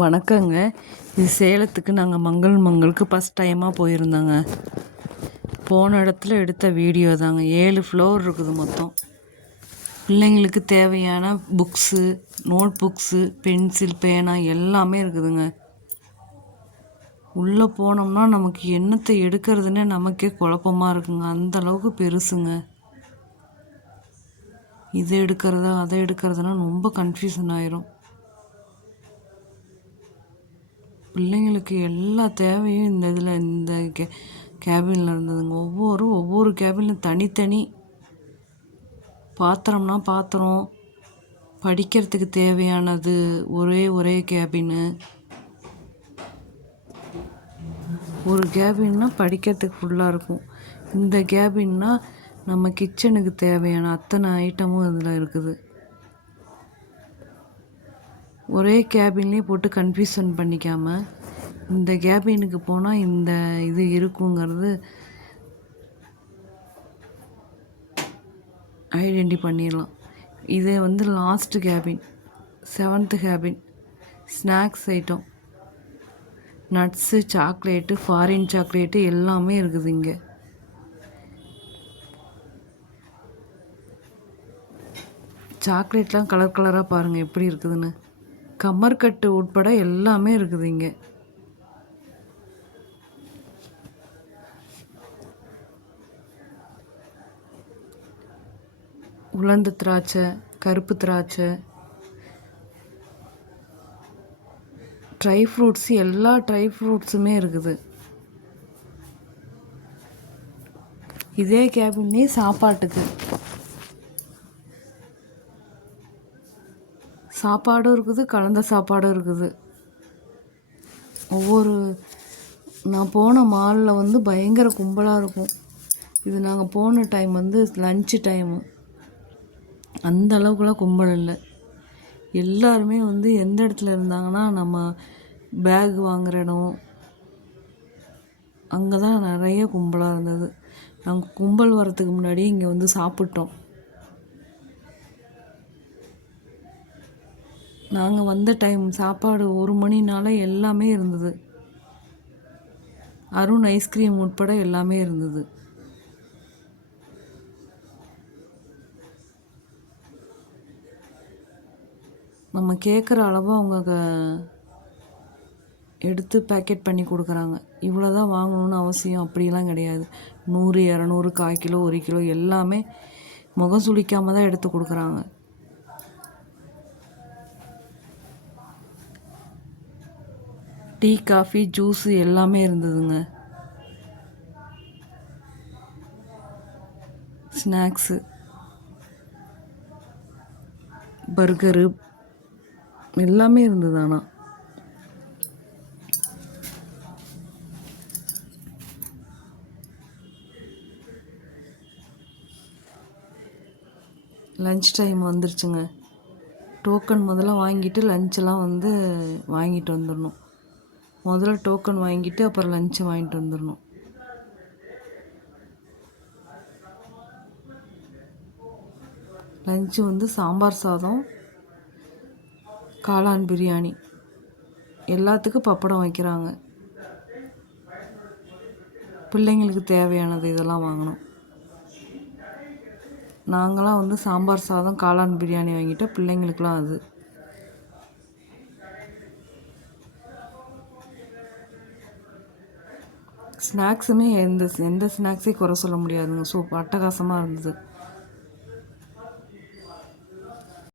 வணக்கங்க. இது சேலத்துக்கு நாங்கள் மங்களுக்கு ஃபஸ்ட் டைமாக போயிருந்தோங்க. போன இடத்துல எடுத்த வீடியோ தாங்க. 7 ஃப்ளோர் இருக்குது மொத்தம். பிள்ளைங்களுக்கு தேவையான புக்ஸு, நோட் புக்ஸு, பென்சில், பேனா எல்லாமே இருக்குதுங்க. உள்ளே போனோம்னா நமக்கு என்னத்தை எடுக்கிறதுனே நமக்கே குழப்பமாக இருக்குங்க. அந்தளவுக்கு பெருசுங்க. இது எடுக்கிறதா அதை எடுக்கிறதுனா ரொம்ப கன்ஃபியூஷன் ஆயிரும். பிள்ளைங்களுக்கு எல்லா தேவையும் இந்த கேபினில் இருந்ததுங்க. ஒவ்வொரு கேபினில் தனித்தனி. பாத்திரம்னா பாத்திரம், படிக்கிறதுக்கு தேவையானது ஒரே கேபின்னு. ஒரு கேபின்னா படிக்கிறதுக்கு ஃபுல்லாக இருக்கும். இந்த கேபின்னா நம்ம கிச்சனுக்கு தேவையான அத்தனை ஐட்டமும் இதில் இருக்குது. ஒரே கேபின்லேயே போட்டு கன்ஃபியூஷன் பண்ணிக்காமல் இந்த கேபினுக்கு போனால் இந்த இது இருக்குங்கிறது ஐடென்டி பண்ணிடலாம். இது last cabin, 7th cabin. Snacks item, nuts, chocolate, foreign chocolate எல்லாமே இருக்குது இங்கே. சாக்லேட்லாம் கலர் கலராக பாருங்கள் எப்படி இருக்குதுன்னு. கம்மர்கட்டு உட்பட எல்லாமே இருக்குது இங்கே. உலர்ந்த திராட்சை, கருப்பு திராட்சை, ட்ரை ஃப்ரூட்ஸ், எல்லா ட்ரை ஃப்ரூட்ஸுமே இருக்குது. இதே கேபின்லேயே சாப்பாடும் இருக்குது, கலந்த சாப்பாடும் இருக்குது. நான் போன மாலில் பயங்கர கும்பலாக இருக்கும். இது நாங்கள் போன டைம் லன்ச்சு டைமு. அந்த அளவுக்குலாம் கும்பல் இல்லை. எல்லாருமே எந்த இடத்துல இருந்தாங்கன்னா நம்ம பேக் வாங்குகிற இடம், அங்கே தான் நிறைய கும்பலாக இருந்தது. நாங்கள் கும்பல் வரத்துக்கு முன்னாடி இங்கே சாப்பிட்டோம். நாங்கள் வந்த டைம் சாப்பாடு 1 மணினால எல்லாமே இருந்தது. அருண் ஐஸ்கிரீம் உட்பட எல்லாமே இருந்தது. நம்ம கேட்குற அளவு அவங்க எடுத்து பேக்கெட் பண்ணி கொடுக்குறாங்க. இவ்வளோ தான் வாங்கணுன்னு அவசியம் அப்படிலாம் கிடையாது. 100, 200, 1/4 கிலோ, 1 கிலோ எல்லாமே முகம் சுளிக்காமல் தான் எடுத்து கொடுக்குறாங்க. டீ, காஃபி, ஜூஸு எல்லாமே இருந்ததுங்க. ஸ்நாக்ஸு, பர்கரு எல்லாமே இருந்தது. ஆனால் லன்ச் டைம் வந்துருச்சுங்க. டோக்கன் முதல்ல வாங்கிட்டு லஞ்செல்லாம் வாங்கிட்டு வந்துடணும். முதல்ல டோக்கன் வாங்கிட்டு அப்புறம் லஞ்சை வாங்கிட்டு வந்துடணும். லஞ்சு சாம்பார் சாதம், காளான் பிரியாணி, எல்லாத்துக்கும் பப்படம் வைக்கிறாங்க. பிள்ளைங்களுக்கு தேவையானது இதெல்லாம் வாங்கணும். நாங்களாம் சாம்பார் சாதம், காளான் பிரியாணி வாங்கிட்டோம். பிள்ளைங்களுக்கெலாம் அது. ஸ்நாக்ஸுமே எந்த ஸ்நாக்ஸையும் குறை சொல்ல முடியாதுங்க. அட்டகாசமாக இருந்தது.